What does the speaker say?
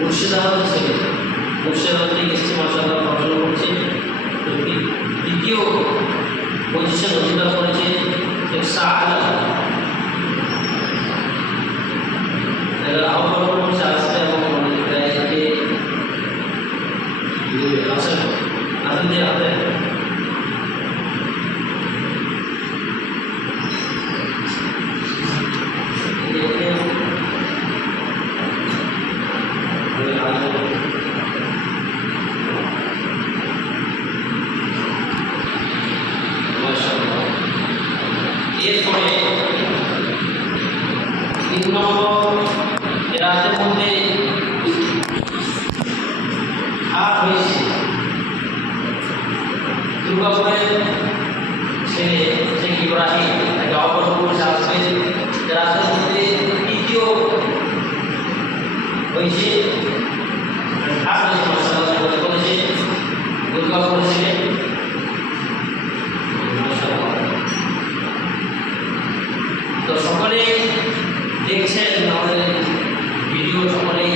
মুর্শিদাবাদের ছেলে, মুর্শিদাবাদ থেকে এসছে, মাশাআল্লাহ পড়াশোনা করছে। তো দ্বিতীয় পজিশন অধিকার করেছে আহ্বান করছে আসতে এবং আসেন দিয়ে হাতে এরপরে 3 নম্বর রাতের মধ্যে হাট হয়েছে দুর্গাপুরের ছেলে শেখ ইব্রাহিম, তাকে অবরোধ করেছে আসবে রাতের মধ্যে তৃতীয় হয়েছে, হাট হয়েছে মাশাআল্লাহ করেছে দুর্গাপুরের ছেলে। তো সকলে দেখছেন আমাদের ভিডিও, সকলেই